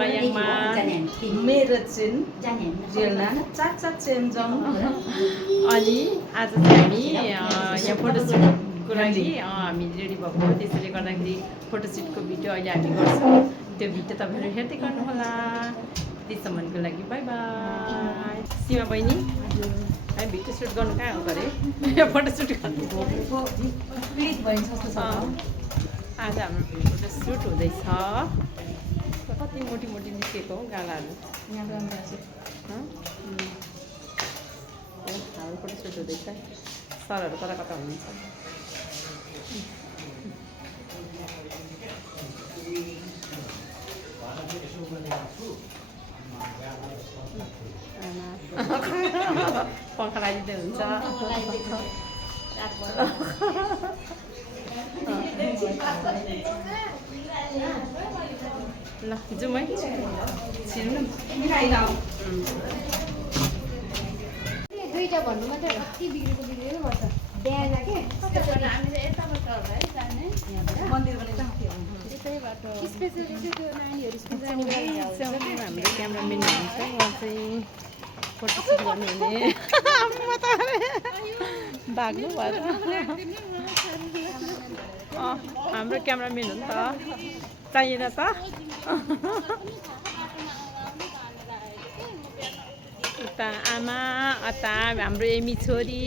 निर्मलायाङमा मेरो चाहिँ जेलना चाचा चेन्जङ अनि आज चाहिँ हामी यहाँ फोटोसुटको लागि हामी रेडी भएको हो त्यसैले गर्दाखेरि फोटोसुटको भिडियो अहिले हामी गर्छौँ त्यो भिडियो तपाईँहरू हेर्दै गर्नुहोला त्यससम्मको लागि बाई बाई सीमा बहिनी हामी भिडियो सुट गर्नु कहाँ हो गरे फोटोसुट गर्नु आज हाम्रो फोटोसुट हुँदैछ कति मोटी मोटी निस्केको हो गालाहरू हाम्रो फोटोसुट हुँदैछ सरहरू कता कता हुनुहुन्छ पङ्खा लगाइदिँदै हुन्छ ल जाउँ है छिर्नु दुईटा भन्नु मात्रै कति बिग्रेको बिग्रेको पर्छ बिहान के हाम्रो क्यामराम्यान हुनुहुन्छ उहाँ चाहिँ फोटोसुट गर्नुहुने भाग्नु भएर हाम्रो क्यामराम्यान हो नि त चाहिएन त उता आमा अता हाम्रो एमी छोरी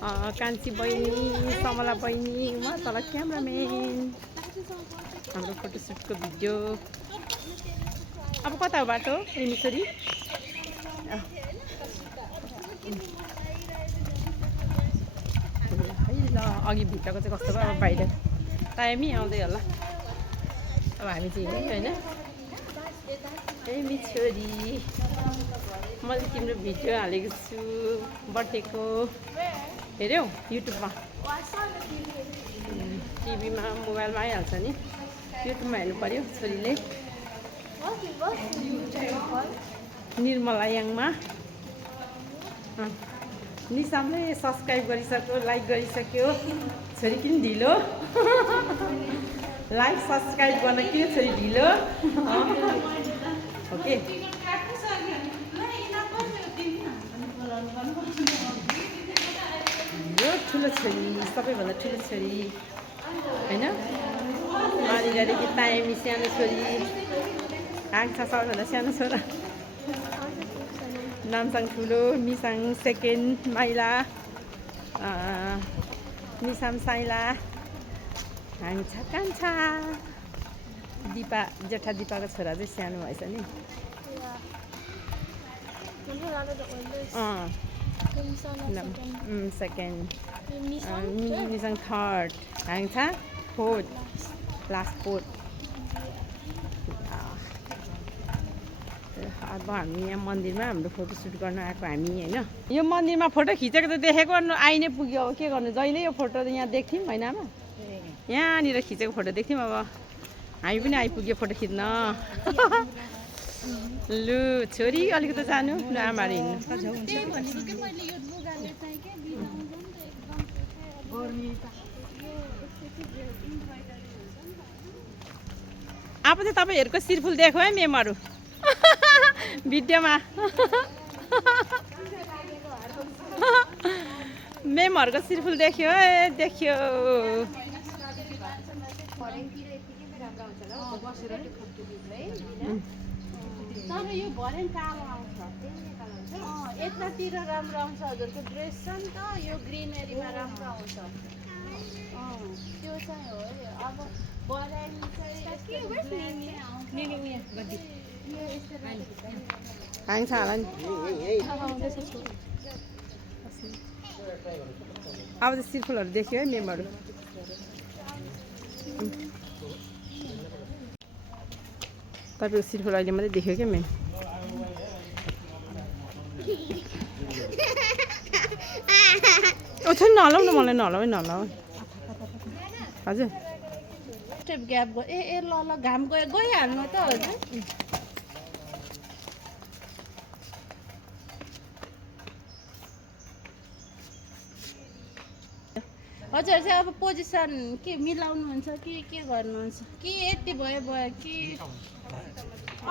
कान्छी बहिनी समला बहिनी उहाँ तल क्यामराम्यान हाम्रो फोटोसुटको भिडियो अब कता हो बाटो एमी छोरी ल अघि भित्रको चाहिँ कस्तो भयो अब बाहिर टाइमै आउँदै होला अब हामी चाहिँ हिँड्यौँ होइन एमी छोरी मैले तिम्रो भिडियो हालेको छु बर्थडेको हेऱ्यौ युट्युबमा टिभीमा मोबाइलमा आइहाल्छ नि युट्युबमा हेर्नु पऱ्यो छोरीले निर्मलायाङमा निसामले सब्सक्राइब गरिसक्यो लाइक गरिसक्यो छोरी किन ढिलो लाइक सब्सक्राइब गर्न किन छोरी ढिलो ओके यो ठुलो छोरी सबैभन्दा ठुलो छोरी होइन मानिलादेखि तायमी सानो छोरी आँखा सबैभन्दा सानो छोरा नामसाङ ठुलो मिसाङ सेकेन्ड माइला मिसाम साइला हामी छ कान्छा दिपा जेठा दिपाको छोरा चाहिँ सानो भएछ नि सेकेन्ड मिसाङ थर्ड हामी छ फोर्थ लास्ट फोर्थ अब हामी यहाँ मन्दिरमा हाम्रो फोटोसुट गर्न आएको हामी होइन यो मन्दिरमा फोटो खिचेको त देखेको आइ नै पुग्यो अब के गर्नु जहिले यो फोटो यहाँ देख्थ्यौँ होइन आमा यहाँनिर खिचेको फोटो देख्थ्यौँ अब हामी पनि आइपुग्यो फोटो खिच्न लु छोरी अलिकति जानु ल आमाहरू हिँड्नु अब चाहिँ तपाईँहरूको शिरफुल देखो है मेमहरू भिडियोमा मेमहरूको शिरफुल देख्यो है देख्यो तर यो भरेन कालो आउँछ यतातिर राम्रो आउँछ हजुरको ड्रेस छ नि त यो ग्रिनरीमा राम्रो आउँछ त्यो चाहिँ हो अब भरेन हान्छ होला नि अब चाहिँ शिरफुलहरू देख्यो है मेमहरू तपाईँको शिरफुल अहिले मात्रै देख्यो क्या मेम ओछ्या नलाउ न मलाई नलाउ नलाउ हजुर स्टेप ग्याप ए ल ल घाम गइहाल्नु त हजुर हजुर चाहिँ अब पोजिसन के मिलाउनुहुन्छ कि के गर्नुहुन्छ कि यति भयो कि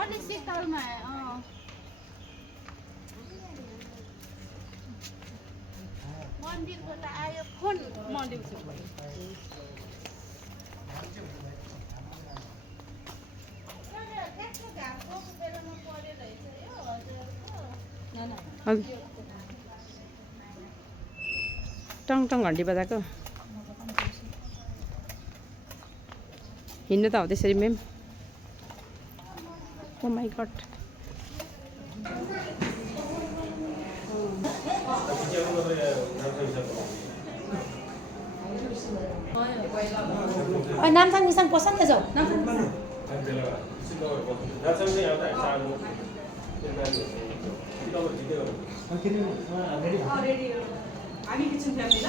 अलिक शीतलमा मन्दिरको त आयो फोन मन्दिरको टङ टङ घन्टी बजाएको हिँड्नु त हो त्यसरी ma'am oh my god Nam sang sang posan ya zo. Nam sang. हामी किचन फ्यामिली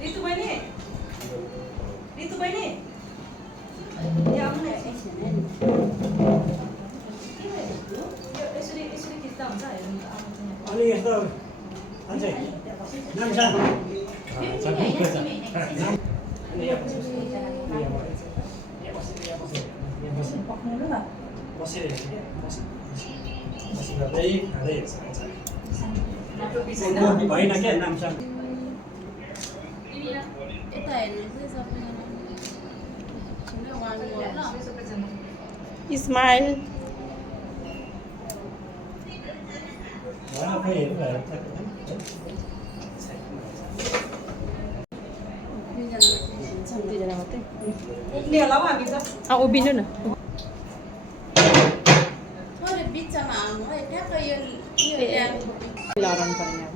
रितु बहिनी यसरी खिच्दा हुन्छ अनि यस्तो अझै नामसा बसेर गर्दै खाँदै भएन क्या नामसा यता हेर्नुहोस् है सबैजना स्माइल दुईजना मात्रै उभिने होला हामी त उभिनु न थोरै बिचमा आउनु है ठ्याक्क यो लडाउनु पर्ने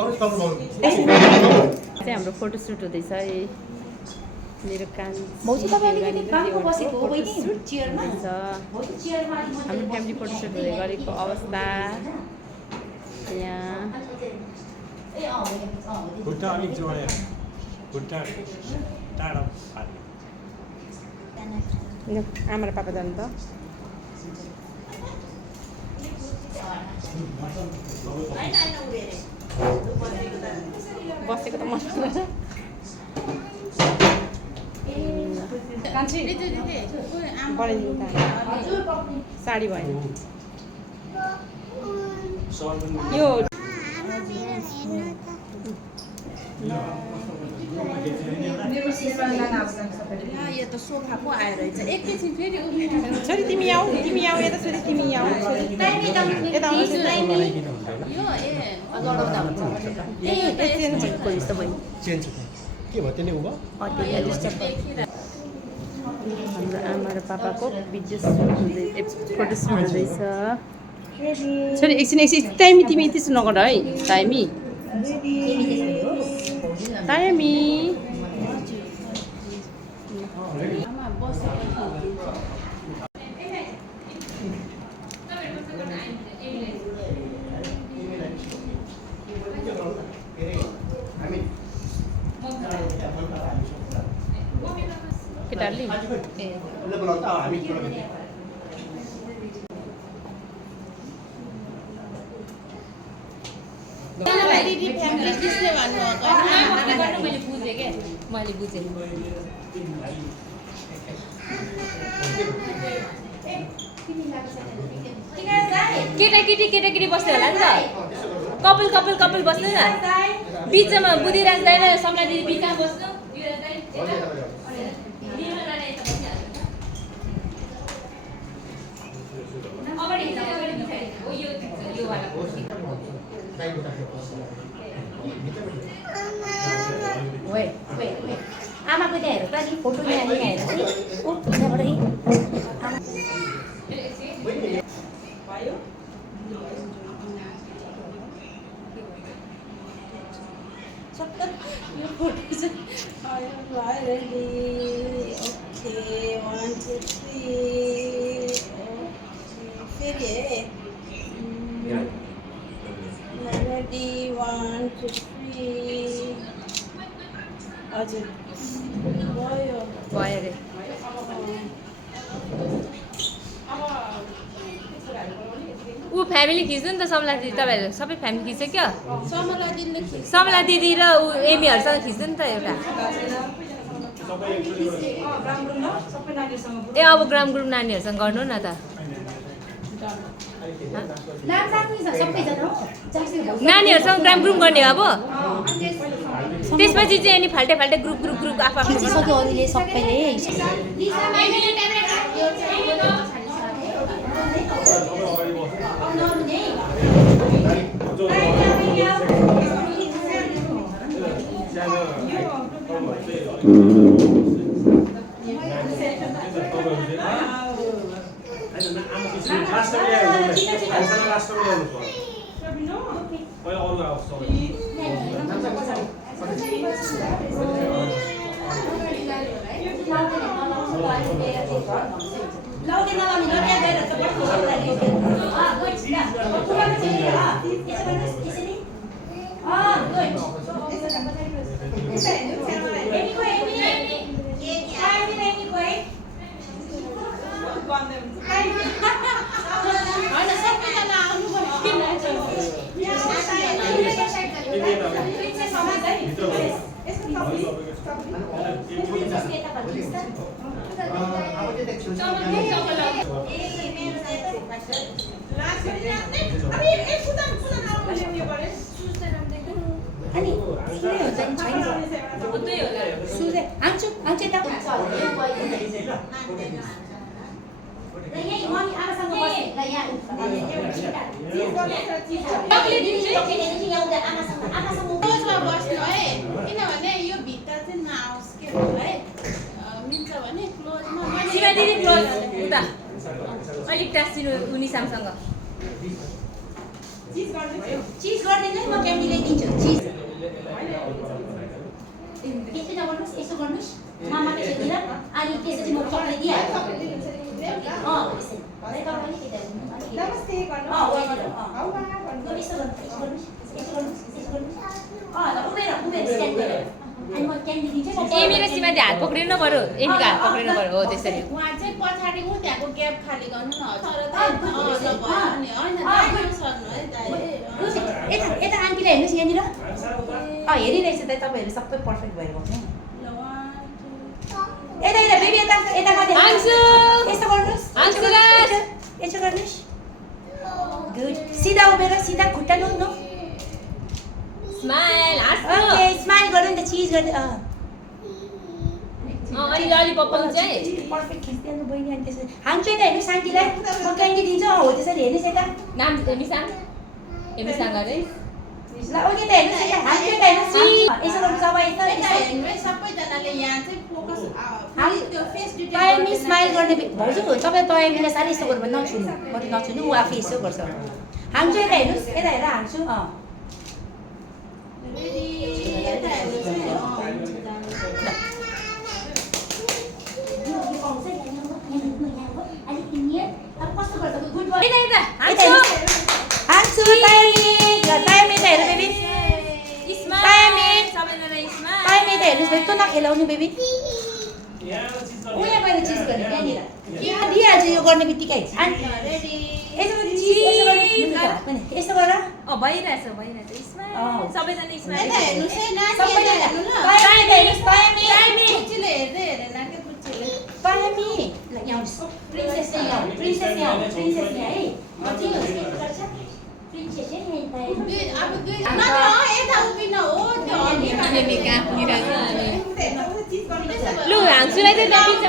अब चाहिँ हाम्रो फोटोसुट हुँदैछ मेरो कान भाउजू तपाईँ अलिकति बाक्लो बसेको हो बहिनी चेयरमा हाम्रो फ्यामिली फोटोसुट हुँदै गरेको अवस्था यहाँ खुट्टा अलिक जोडेर खुट्टा टाढा आमा र पापा जानु त बसेको त मन साडी भयो यो यो त सोफा पो आएर रहेछ एकैछिन फेरि छोरी तिमी आऊ यता छोरी तिमी आऊ यता चेन्ज के भयो त्यसले उ भयो हाम्रो आमा र पापाको भिडियो सुट हुँदै फोटो सुट हुँदैछ छोरी एकछिन टाइमी तिमी त्यसो नगर है टाइमी केटाहरूले मैले बुझेँ केटाकेटी बस्दै होला नि त कपाल बस्दैन बिचमा बुद्धि राख्दैन समला दिदी बिचमा बस्नु आमाको त्यहाँ हेर त नि फोटो यहाँ हेर त्यहाँबाट यो फोटो चाहिँ रेडी ओके 1 2 3 रेडी 1 2 3 हजुर भयो भयो अरे ऊ फ्यामिली खिच्नु नि त समला दिदी तपाईँहरू सबै फ्यामिली खिच्छ क्या समला दिदीले समला दिदी र ऊ एमीहरूसँग खिच्नु नि त एउटा ए अब ग्राम ग्रुप नानीहरूसँग गर्नु न त नानीहरूसँग ग्राम ग्रुप गर्ने अब त्यसपछि चाहिँ अनि फाल्टे फाल्टे ग्रुप ग्रुप ग्रुप आफ्नो सक्यो अरूले सबैले किनभने यो भित्र चाहिँ नआओस् के हो है मिल्छ भने क्लोजमा सीमा दिदी क्लोज उता अलिक टाँसिनु उनी सामसँग चिज गरिदिनु म क्यान्डी ल्याइदिन्छु चिज यसो नगर्नुहोस् यसो गर्नुहोस् मामाले छेकेर अनि त्यसपछि म चक्लेट दिइहाल्छु नमस्ते एमी र सीमा हात पक्रिनु पर्यो एमीको हात पक्रिनु पर्यो हो त्यसरी उहाँ चाहिँ पछाडि ऊ त्यहाँको ग्याप खाली गर्नु न यता आन्टीलाई हेर्नुहोस् यहाँनिर हेरिरहेछ त तपाईँहरू सबै पर्फेक्ट भएर गएको यता यता बेबी यता यता आन्सु यस्तो गर्नुहोस् यसो गर्नुहोस् गुड सिधा उभिएर सिधा खुट्टा नुहाउनु स्माइल ओके स्माइल गर्नु नि त चिज गर्नु अनि ललिपप पाउँछ है पर्फेक्ट खिच्दिनु बहिनी अनि त्यसरी हाङ्छु यता हेर्नुहोस् आन्टीलाई म क्यान्डी दिन्छु हो त्यसरी हेर्नुहोस् यता नाम एमीसँग अरे ल ओके त हेर्नुहोस् यता हाङ्छु यता हेर्नुहोस् यसो गर्नु सबै सबैजनाले यहाँ चाहिँ फोकस त्यो फेस तयमी स्माइल गर्ने भाउजू तपाईँ तयमीलाई साह्रै यस्तो गर्नु नछुनु बरु नछुनु ऊ आफै यसो गर्छ हाङ्छु यता हेर्नुहोस् यता हेरेर हाङ्छु खेलाउनु बेबी उहाँ गएर चिज गर्ने त्यहाँनिर दिइहाल्छु यो गर्ने बित्तिकै यसो गर भइरहेछ सबैजना स्माइल लु हाङ्सुलाई चाहिँ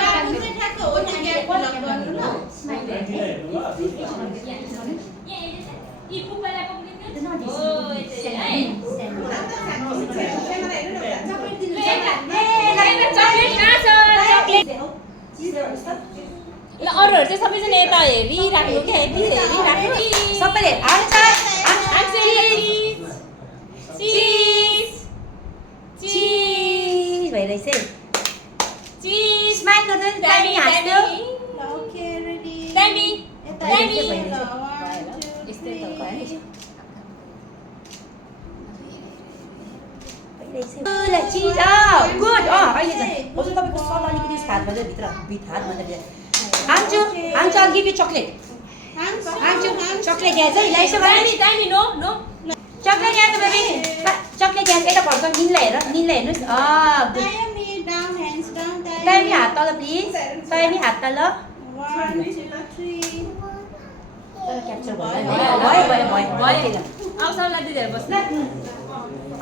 ल अरूहरू चाहिँ सबैजना यता हेरिराख्नु क्या यति हेरिराख्नु सबैले भइरहेछ स्माइल गर्दै दामी हाँस्यो दामी यस्तै त चिज गुड अहिले चाहिँ हजुर तपाईँको सल अलिकति हातमा चाहिँ भित्र हातभन्दा भित्र हान्छु I'll give you chocolate हान्छु chocolate यहाँ चाहिँ यसो Tiny, tiny, no, no. chocolate यहाँ छ बेबी chocolate यहाँ यता फर्क निनलाई हेर्नुहोस् good Taimi down, hands down, ताइमी हात तल प्लिज ताइमी हात तल 1, 2, 3. क्याप्चर भयो अब सबलाई दिदीहरू बस्नु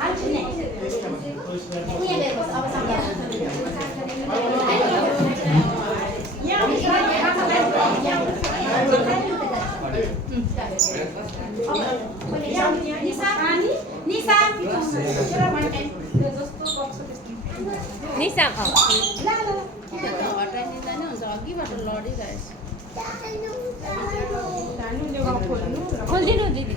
हान्छु नि उहाँ गएर बस अब निसाम हटाइदिँदा नै हुन्छ अघिबाट लडिरहेछ खोलिदिनु दिदी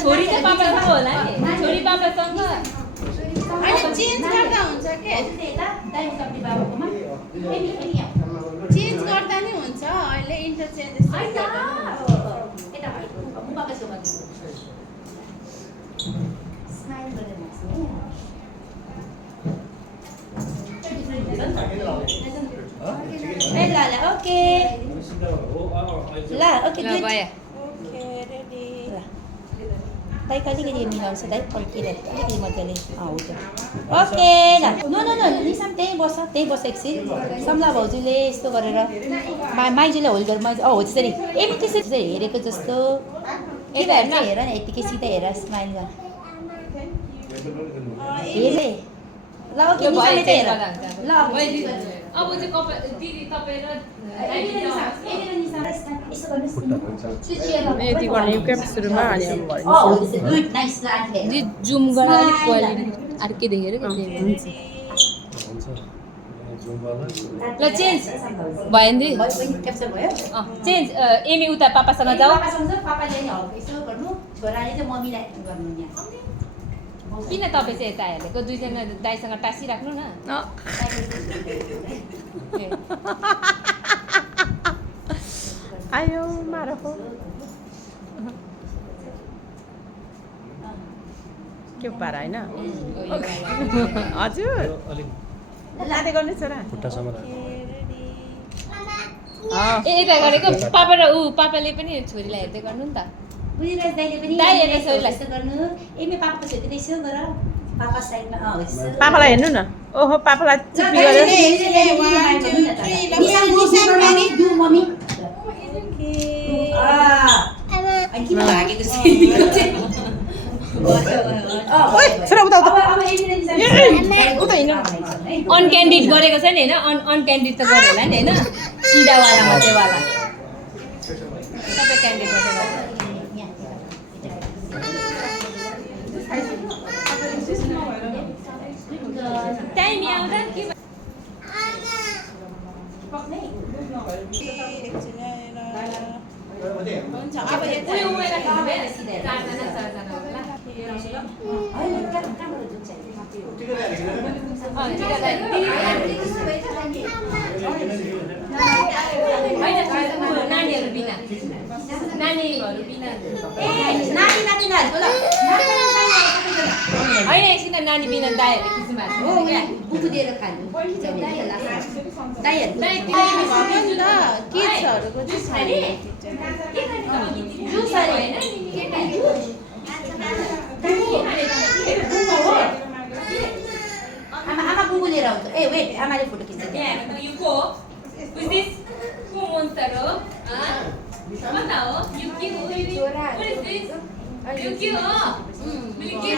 छोरी चाहिँ पापासँग होला नि छोरी पापासँग अनि चेन्ज गर्दा हुन्छ के चेन्ज गर्दा नि हुन्छ अहिले इन्टरचेन्ज ओके ल ओके ल भयो दाइ अलिकति मिलाउँछ दाइ फर्किएर अलिकति मजाले हो त ओके ल नो निसाम त्यहीँ बस एकछिन समला भाउजूले यस्तो गरेर माइजूले होल्ड गरेर हो त्यसरी एम त्यसरी हेरेको जस्तो हेर न यतिकै सिधै हेर स्माइल गर हेरे ल ओके निसामले चाहिँ हेर ल अब चाहिँ दिदी तपाईँ र यति गर्ने युकेप सुरुमा हाल्यो गुड नाइस ल जुम गरेर अलिक क्वालिटी अर्कै देखेर ल चेन्ज भयो नि क्याप्चर भयो चेन्ज एमी उता पापासँग जाऊ पापाले नि हल्का यसो गर्नु छोराले चाहिँ मम्मीलाई गर्नु यहाँ किन तपाईँ चाहिँ यता हेरेको दुईजना दाइसँग टाँसिराख्नु न आयो मारो के पारा होइन हजुर लाँदै गर्नु छोरा ए यता गरेको पापा र पापाले पनि छोरीलाई हेर्दै गर्नु नि त बुझिरहेछ दाइले पनि दाइ हेर्ने छोरीलाई यस्तो गर्नु एमे पापाको छोरीले यसो गर पापा साइडमा पापालाई हेर्नु न ओहो पापालाई चुपी गरेर छोरा उता उता हिँड्नु अनक्यान्डिड गरेको छ नि होइन अनक्यान्डिड त गर्यो होला नि होइन सिधावाला मात्रैवाला सबै क्यान्डिड मात्रै गर्छ टाइम आउँदा के हुन्छ अब यता नानीहरू बिना नानीहरू बिना होइन एकछिन नानी बिना दाइहरू किसिम बुकु दिएर खानु किड्सहरूको आमा बुबु लिएर आउँछ ए वेट आमाले फोटो खिच्छ You go. Who's this? Who monster? What now? Yuki? What is this? Yuki? Milky?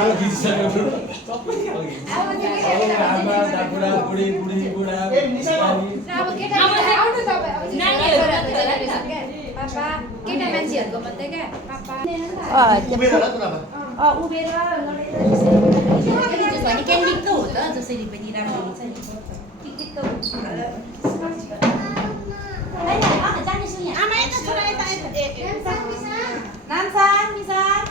आमा दिदिसँग आमा दाबुडा बुढी बुढी बुढा केटा मान्छेहरूको मात्रै क्या उभिएर भने क्यान्डिड त हो त जसरी पनि राम्रो हुन्छ नि जाने सुन्ने आमा यता छोरा यता नामसान मिसान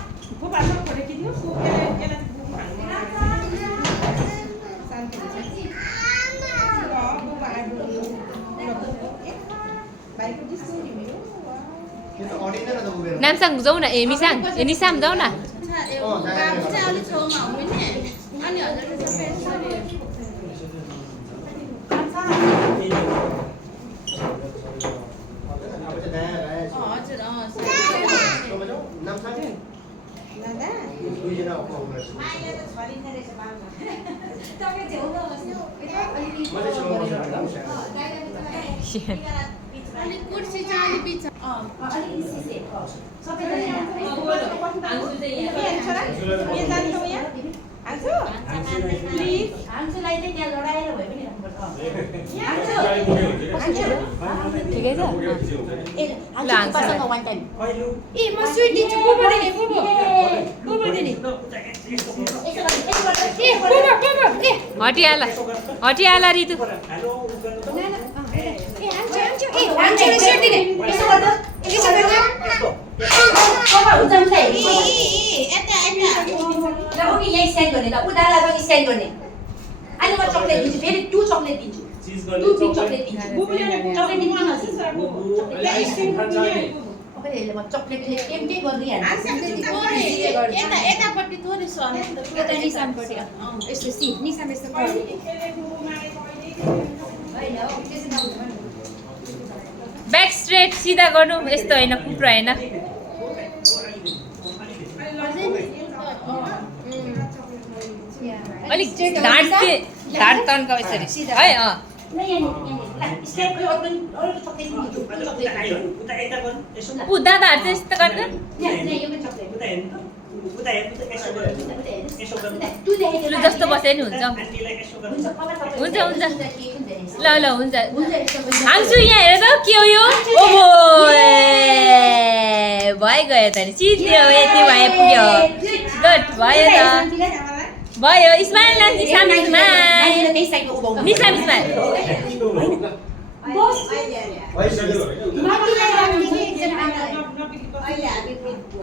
नामसाङ जाउँ न ए मिसाङ ए निसाम जाउँ न बाबु चाहिँ अलिक छेउमा हो भने अनि हजुरले सबै हजुर अलिक कुर्सी चाहिँ अलिक बिच हाम्रोलाई चाहिँ त्यहाँ लडाएर भए पनि ठिकै छ हटिहाल हटिहाल रितु यही सेन्ड गर्ने ल उनीहरूलाई पनि सेन्ड गर्ने अनि म चक्लेट दिन्छु फेरि 2 चक्लेट दिन्छु 2 बिग चक्लेट दिन्छु चक्लेट दिनु म चक्लेट एमटी गरिहाल्छु यतापट्टि थोरै सर्नु यता निसामपट्टि यस्तो सी निसाम यस्तो ब्याक स्ट्रेट सिधा गर्नु यस्तो होइन कुप्रो होइन अलिक ढाड तन्काउ यसरी है ऊ दादाहरू चाहिँ यस्तो गर्दैन लु जस्तो बसे नि हुन्छ हुन्छ हुन्छ ल ल हुन्छ हान्छु यहाँ हेर त के हो यो ओहो भइगयो त नि चित्यो यति भए पुग्यो गुड भयो त भयो स्माइल निसाम स्माइल निसाम स्माइल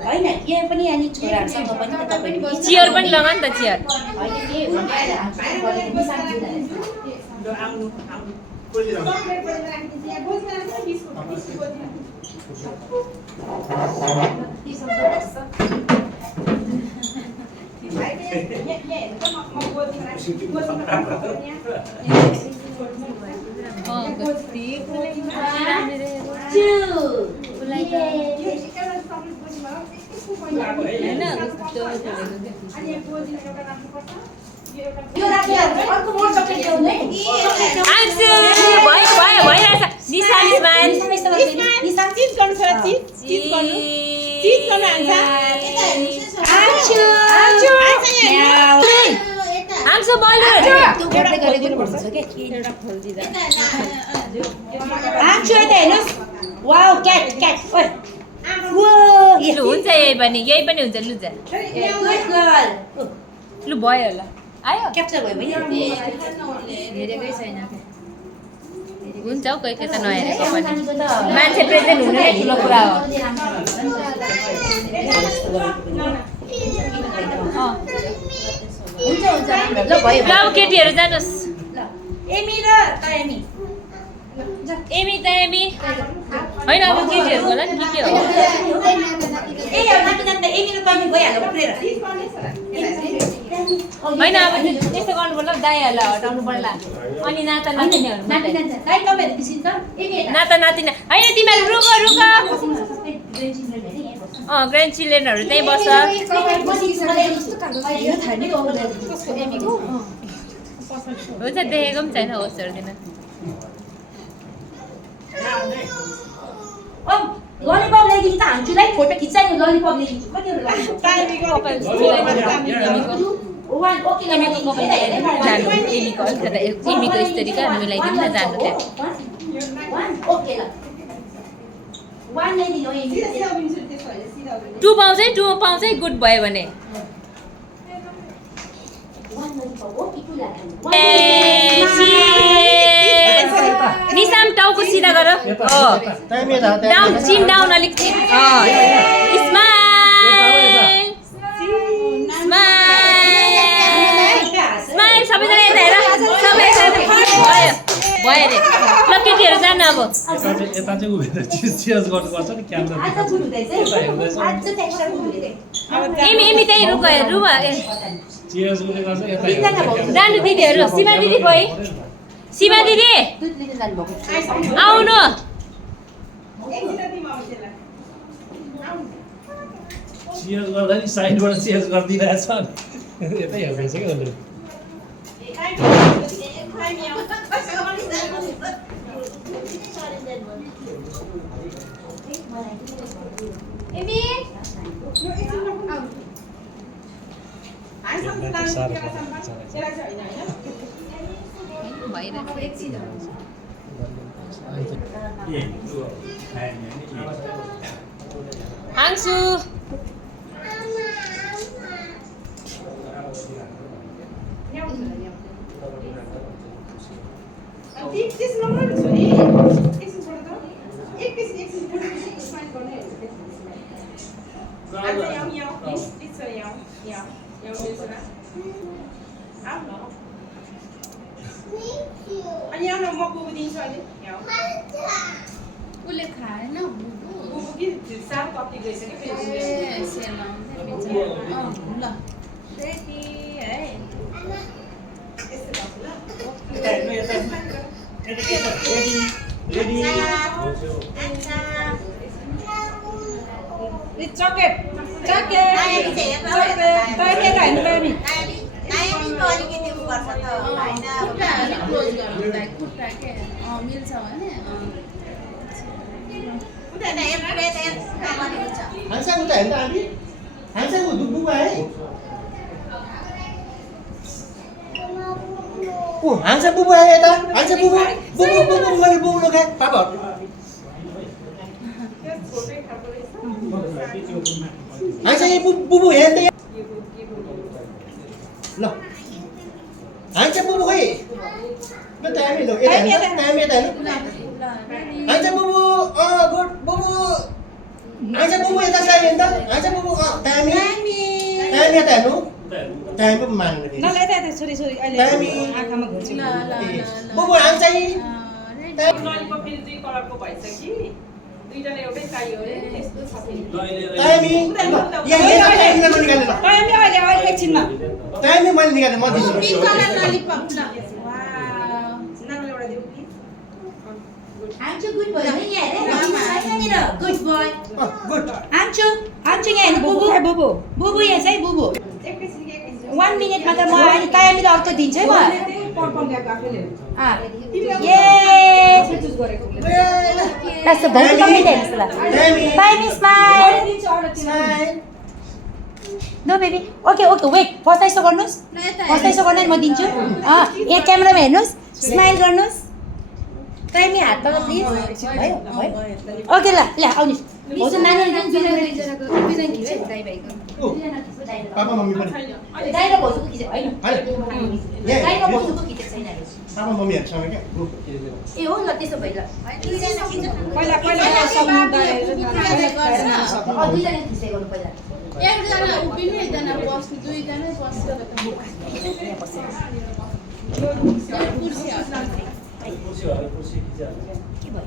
होइन यहाँ पनि अनि छोराहरूसँग पनि तपाईँले चियर पनि लगा नि त चियर हुन्छ यही पनि हुन्छ लु जा लु भयो ल आयो क्याप्चर भयो भने हेरेकै छैन हुन्छ हौ कोही कोही त नहेरेको पनि मान्छे प्रेजेन्ट हुनु नै ठुलो कुरा हो ल भयो ल अब केटीहरू जानुहोस् एमी र एमी एमी त एमी होइन अब केटीहरूको होला नि के हो ए नाति नाति एमी र तमी गइहाल्यो पुरेर होइन अब त्यस्तो गर्नु पर्ला दाइहरूलाई हटाउनु पर्ला अनि नाता नातिनीहरू नाता नातिना होइन तिमीहरू रुक रुक ग्रान्ड चिल्ड्रेनहरू त्यहीँ बस्छ हुन्छ देखेको पनि छैन होस्टहरू दिन ललिपप ल्याइदिन्छु त हान्चुलाई फोटो खिच्छ नि ललिपप ल्याइदिन्छु कतिवटा वान ओके जानु एमीको अलिकता एमीको यस्तरी क्या मिलाइदिनु न जानु त्यहाँ वान ओके ल वान ल्याइदिनु एमी 2 पाउँछ है गुड भयो भने वान ललिपप ओके 2 लाग्छ निसाम टाउको सिधा गर डाउन चिन डाउन अलिक स्माइल स्माइल सबैजना यता हेर सबै भयो अरे ल केटीहरू जानु अब यता चाहिँ उभिएर चियर्स गर्नुपर्छ नि क्यामेरा आज गुड हुँदैछ आज चाहिँ एउटा गुड हुँदैछ एमी त्यही रुम चियर्स उले गर्छ यता जानु दिदीहरू सीमा दिदी खोइ सीमा दिदी दुध लिन जानु भएको आउनु चियर्स गर्दा नि साइडबाट चियर्स गरिदिरहेछ यतै हेर्दैछ कि उसले एमी हाङ्सु उसले खाएन ल रेडी है खुट्टा के मिल्छ भने Hansa bubu aja ta? Hansa bubu mari bubu lo kan? Papa. Hansa bubu ya ta. Lo. Hansa bubu koi. Betul ni lo. Time ya. Hansa bubu, good bubu. Hansa bubu ya ta saya entah. Hansa bubu, time ya ta no. Time pun mana ni? ल यता छोरी अहिले आँखामा घुर्छु बुबु हान्छ नि lollipop फेरि दुई कलरको भएछ कि दुईटाले एउटै चाहियो अरे यस्तो छ फेरि टाइमी यहाँ निकाले ल टाइमी अहिले एकछिनमा टाइमी मैले निकाले म दिन्छु पिङ्क कलर ललिपप ल नानीले एउटा देऊ कि आन्चु गुड बोय नि यहाँ हेर गुड बोय गुड आन्चु यहाँ हेर्नु बुबु बुबु यहाँ चाहिँ बुबु 1 मिनेट मात्र म अहिले टाइमले अर्को दिन्छु है म That's the best confidence. Bye, Miss Smile. No, baby. Okay, wait. First I saw गर्नुस्. First I saw गर्न म दिन्छु. ए क्यामेरामा हेर्नुस्. स्माइल गर्नुस्. टाइमी हात पाउनु प्लिज. भयो. ओके ल आउनुस्. हजुर नानीहरु दुईजना खिच्छ दाइ भाइको. पापा मम्मी पनि. दाइ र भाउजूको खिच्छ हैन. दाइ र भाउजूको खिच्छ छैन अरे. पापा मम्मीहरु सँग के? ए हो ल त्यसो भइ ल. दुईजना खिच्छ. पहिला समुदाय दुईजना खिच्दै गर्नु पहिला. एकजना उभिनु एकजना बस्नु दुईजना बस्छ कुर्सी कुर्सी खिचा के भयो?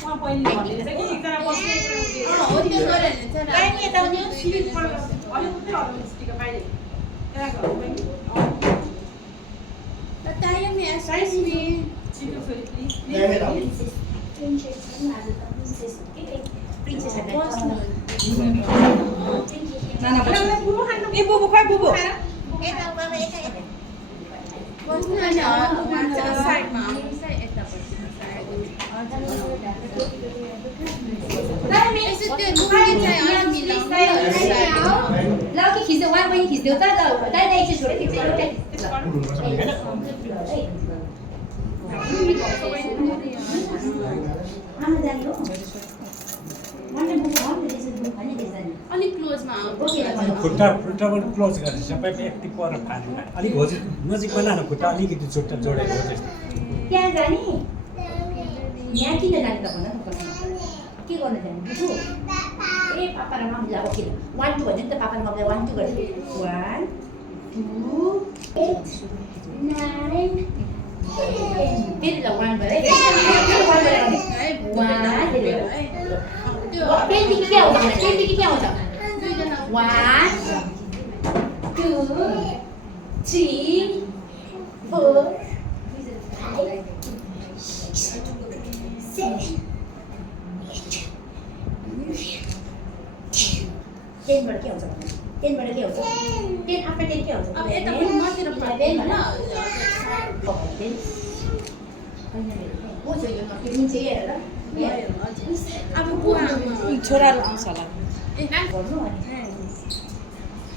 उहाँ पहिले भन्दैछ कि एकजना बस्ने एकजना हो त्यो गरे नि चाहिँ टाइम यता आउने सिट पर अलि उतै हल्नु स्टिक बाहिर त्यहाँ गयो पनि टाइम या साइज में छिटो छोरी प्लिज टाइमी ल नाना बुबु खानु ए बुबु खै बुबु बस्नु अनि साइडमा आउनु चाहिँ यता बस्नु साइड यसो त्यो लुङ्गी चाहिँ अलिक मिलाउनु ल कि खिच्दै उहाँ पनि खिच्दियो त ल दाइ एकछिन छोडेँ खिच्दै एउटा आमा जाने हो अलिक क्लोजमा खुट्टाबाट क्लोज गरेर सबै व्यक्ति पर फाल्नु अलिक होज नजिक बना न खुट्टा अलिकति जोडेको हो त्यस्तो त्यहाँ जाने यहाँ किन जाने त भन के गर्न जाने बुझु ए पापा र मम्मी अब किन 1 2 भन्यो नि त पापा र मम्मीले 1 2 गर्दै 1 2 8 9 फेरि ल 1 गरे पेनदेखि के आउँछ 1 2 3 4 5 6 10 बाट के आउँछ 10 बाट के आउँछ 10 आफ्टर 10 के आउँछ अब यता पनि माथि र माथि हैन हो चाहिँ यो के मिन्छ हेर ल अब बुवा छोराहरू आउँछ होला गर्नु अनि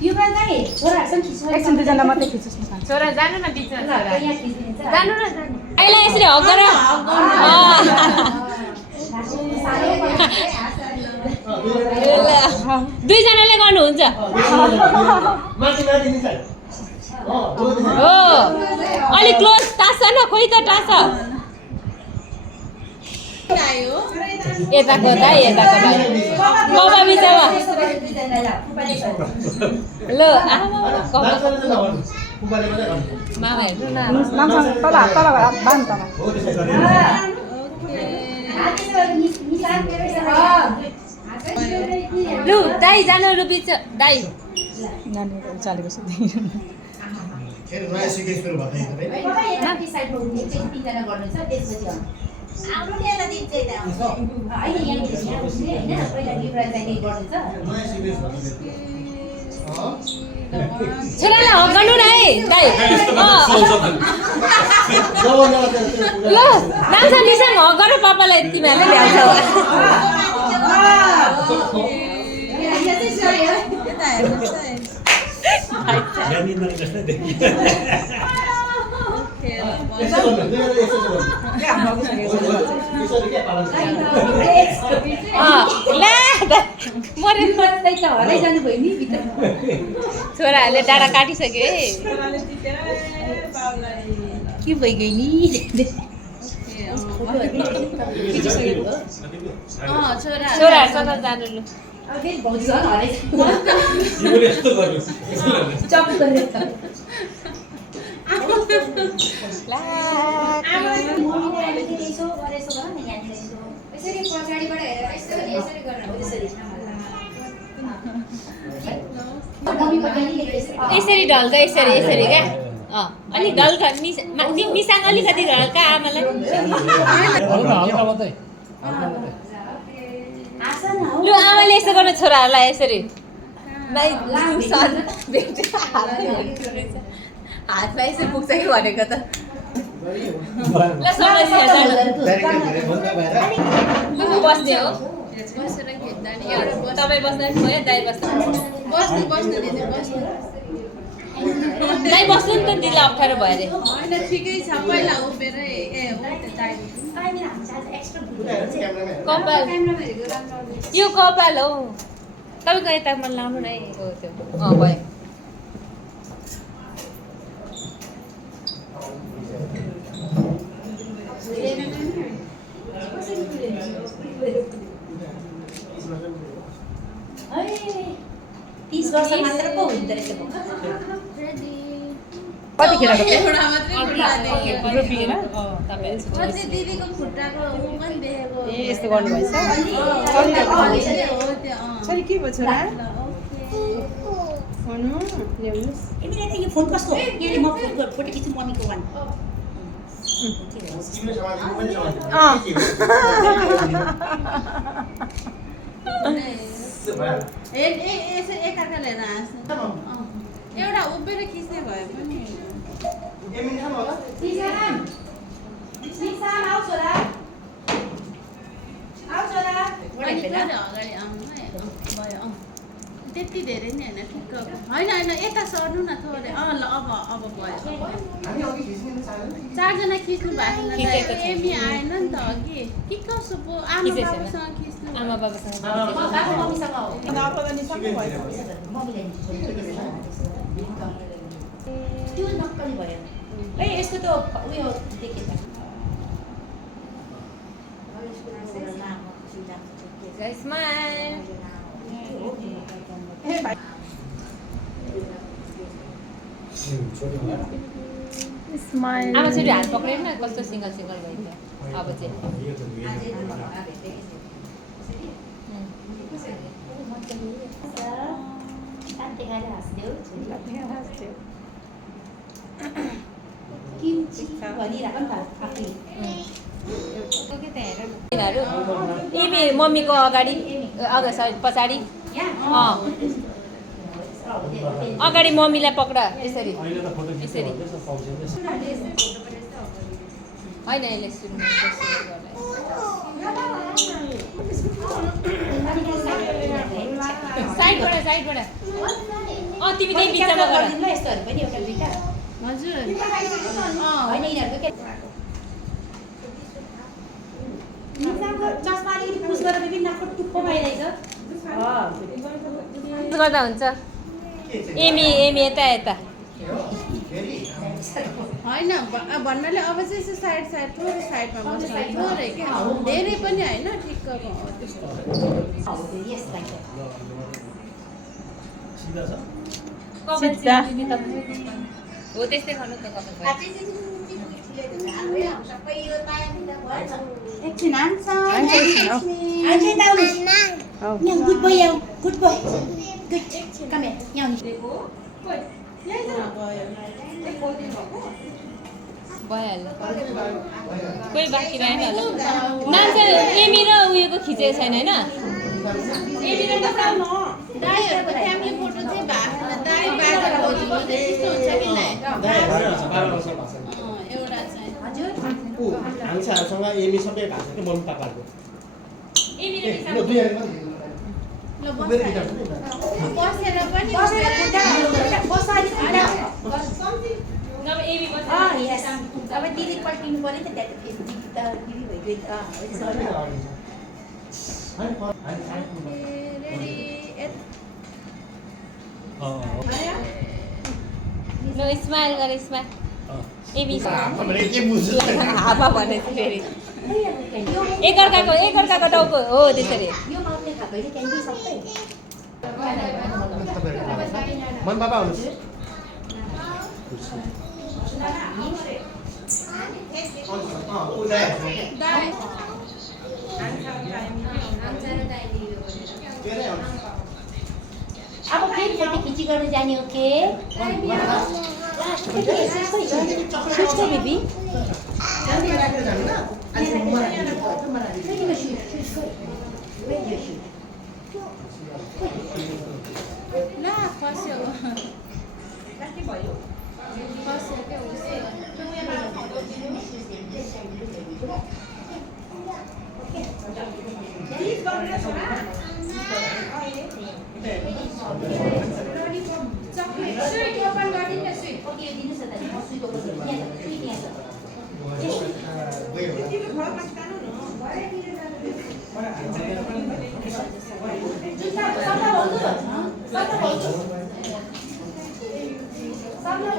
यो बालाई छोराहरुसँग खिच्नु एकछिन दुईजना मात्रै खिच्नुहोस् न छोरा जानु न बिचमा ल यहाँ खिच्दिन्छ जानु न आइला यसरी हक गर दुईजनाले गर्नुहुन्छ हो अलिक क्लोज टाँस न खोइ त टाँस आयो यताको दाइ यताको दाइ कपा बिचमा ल आमा मामा हेर्नु न लु दाइ जानु लु बिच दाइ नानीहरू चालेको छ छोरालाई हक गर्नु न है दाइ ल नाम्सा निसाङ हक गर पापालाई तिमीहरूले ल्याउँछ छोराहरूले डाँडा काटिसक्यो है के भइगयो नि छोराहरूसँग जानु लु यसरी ढल्का यसरी क्या अलिक ढल्का निसाङ अलिकति ढल्का आमालाई लु आमाले यस्तो गर्नु छोराहरूलाई यसरी हातमा यसो पुग्छ कि भनेको त ल समस्या बस्ने हो बसेर खेल्दा नि एउटा तपाईँ बस्दा पनि भयो दाइ बस्दा बस्नु दिदी बस्नु दाइ बस्नु नि त दिदी अप्ठ्यारो भयो अरे होइन ठिकै छ पहिला उभिएरै ए हो त्यो दाइ कपाल यो कपाल हो तपाईँको यता मन लाउनु नै हो त्यो भयो तीस वर्ष मात्र पो हुँदो रहेछ कतिखेरको एउटा मात्रै खुट्टा देखेको रोपिएर अझै दिदीको खुट्टाको ऊ पनि देखेको ए यस्तो गर्नुभएछ हो त्यो छोरी के भयो छोरा भन्नु ल्याउनुहोस् तिमीले त यो फोन कस्तो हो यसले म फोटो खिच्छु मम्मीको वान यसो एकअर्काले हेरेर हाँस्नु एउटा उभिएर खिच्ने भए पनि निसाम आऊ छोरा बिस्तारै अगाडि आउनु है भयो त्यति धेरै नै होइन ठिक्क होइन यता सर्नु न थोरै ल अब भयो चारजना खिच्नु भएको थिएन त एमी आएन नि त अघि के कसो पो आमा बाबासँग खिच्नु आमा बाबासँग बाबु मम्मीसँग हो त्यो नक्कली भयो ए यसको त उयो देखेँ त स्माइल आमा छोरी हात पक्रेन न कस्तो सिङ्गल सिङ्गल भयो अब चाहिँ इमी मम्मीको अगाडि पछाडि अगाडि मम्मीलाई पक्र यसरी यसरी होइन यसले सुन्नु साइडबाट तिमी त्यही बिचमा गर यस्तोहरू पनि एउटा दुईटा हजुर होइन यिनीहरूको के चस्मा अलिकति पुस गरेर फेरि नाकको टुप्पो भइरहेछ गर्दा हुन्छ एमी यता यता होइन भन्नाले अब चाहिँ यसो साइड थोरै साइडमा बस्नु थोरै क्या धेरै पनि होइन ठिक्कको हो त्यस्तो हो त्यस्तै गर्नु त एकछिन good boy good boy good come here यहाँ भइहाल्यो कोही बाँकी रहेन होला नाम चाहिँ एमी र उयोको खिचेको छैन होइन दाईहरूको फ्यामिली फोटो चाहिँ भएको दाई बाबा खोज्नु त्यस्तो हुन्छ कि नै एउटा चाहिँ हजुर हामीसँग एमी सबै भएको छ कि मम्मी पापाहरूको ल बसेर पनि नभए एमी अब दिदी पल्टिनु पऱ्यो नि त त्यहाँ दिदी भइगयो ल स्माइल गर स्माइल एमी के बुझ्छ हावा भनेको फेरि एकअर्काको टाउको हो त्यसरी यो माउले खाएको होइन क्यान्डी सबै मन पापा आउनुहोस् अब फेरि फोटो खिची गर्नु जाने हो के बेबी ल खस्यो खस्यो क्या Sama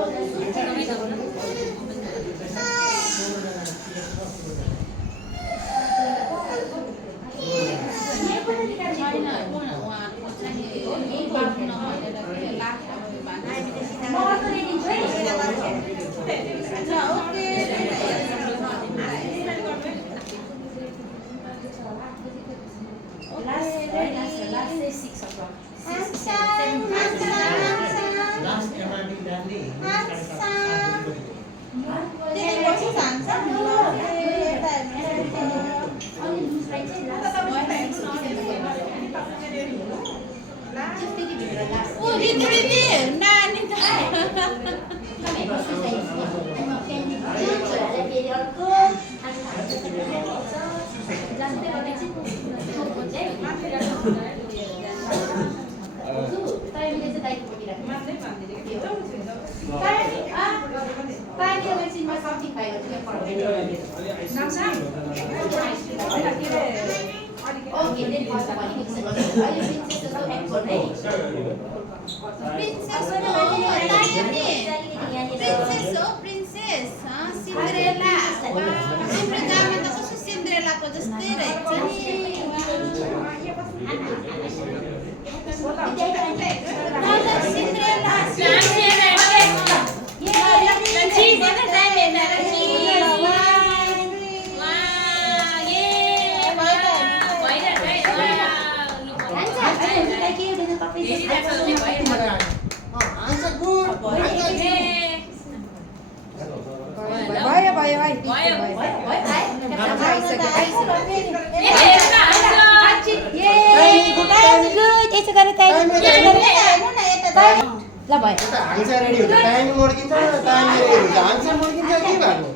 प्रिन्सेस हो प्रिन्सेस सिन्ड्रेला तिम्रो जामा त कस्तो सिन्ड्रेलाको जस्तै रहेछ ल भयो हाङ्सा रेडी हुन्छ टाइम मोड्किन्छ टाइम रेडी हुन्छ हाङ्सा मोड्किन्छ के भएको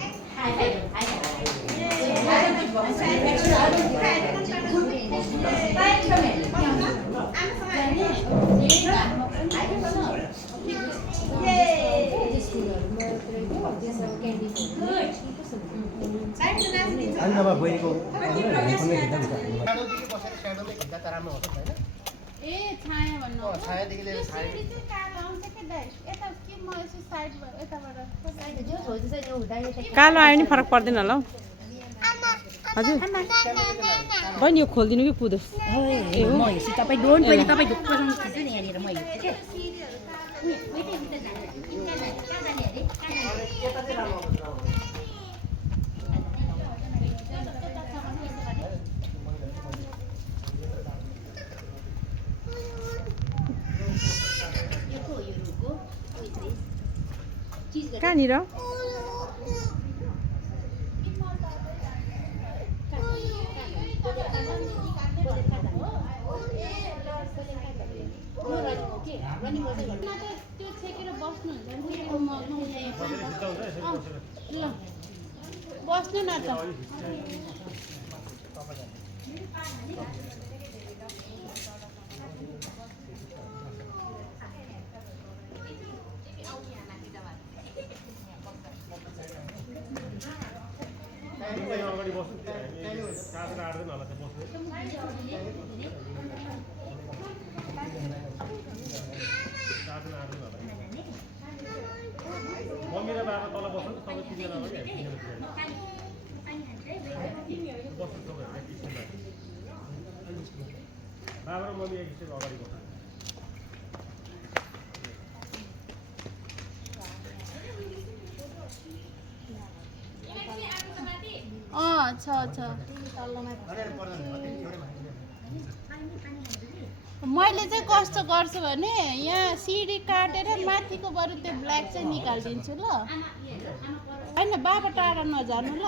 अनि अब बहिनीको ए छाया भन्नु छायादेखि लिएर कालो आयो नि फरक पर्दैन होला हौ हजुर बहिनी यो खोलिदिनु कि कुदोस् तपाईँ डोन्ट पनि तपाईँ ढुक्क राख्नुहुन्छ नि यहाँनिर म हेर्छु के कहाँनिर त्यो छेकेर बस्नुहुन्छ ल बस्नु न त मम्मी र बाबा तल बस्नु सबै तिनजना बाबा र मम्मी एक स्टेप अगाडि बस्नु छ मैले चाहिँ कस्तो गर्छु भने यहाँ सिडी काटेर माथिको बरु त्यो ब्ल्याक चाहिँ निकालिदिन्छु ल होइन बाबा टाढा नजानु ल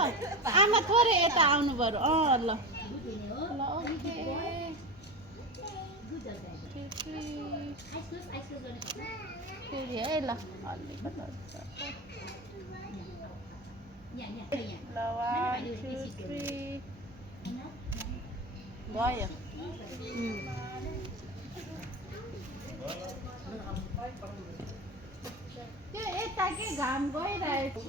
आमा थोरै यता आउनु बरु ल फेरि है ल भयो त्यो यता के घाम गइरहेको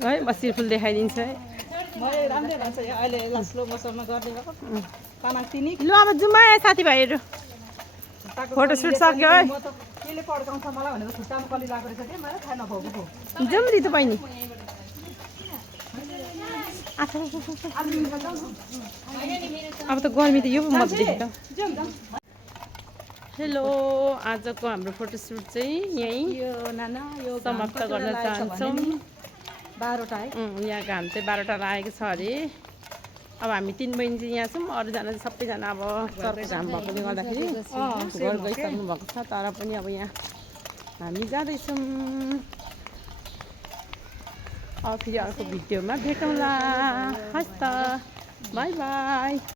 है म सिरफुल देखाइदिन्छु है मैले राम्रै भन्छ अहिले स्लो मोसनमा गर्ने भएको तामाङ तिनी लु अब जुमाए साथीभाइहरू फोटोसुट सक्यो है म त केले पड्काउँछ मलाई भनेर खुट्टामा कली लगाएको रहेछ कि मलाई थाहा नभएको जाउँ नि त बहिनी अब त गर्मी त यो पो मत देखेँ त हेलो आजको हाम्रो फोटोसुट चाहिँ यहीँ यो नाना यो समाप्त गर्न चाहन्छौँ 12 है यहाँ घाम चाहिँ 12टा लागेको छ अरे अब हामी 3 बहिनी चाहिँ यहाँ छौँ अरूजना चाहिँ सबैजना अब सरको घाम भएकोले गर्दाखेरि घर गइसक्नु भएको छ तर पनि अब यहाँ हामी जाँदैछौँ अब फेरि अर्को भिडियोमा भेटौँला हस् त बाई बाई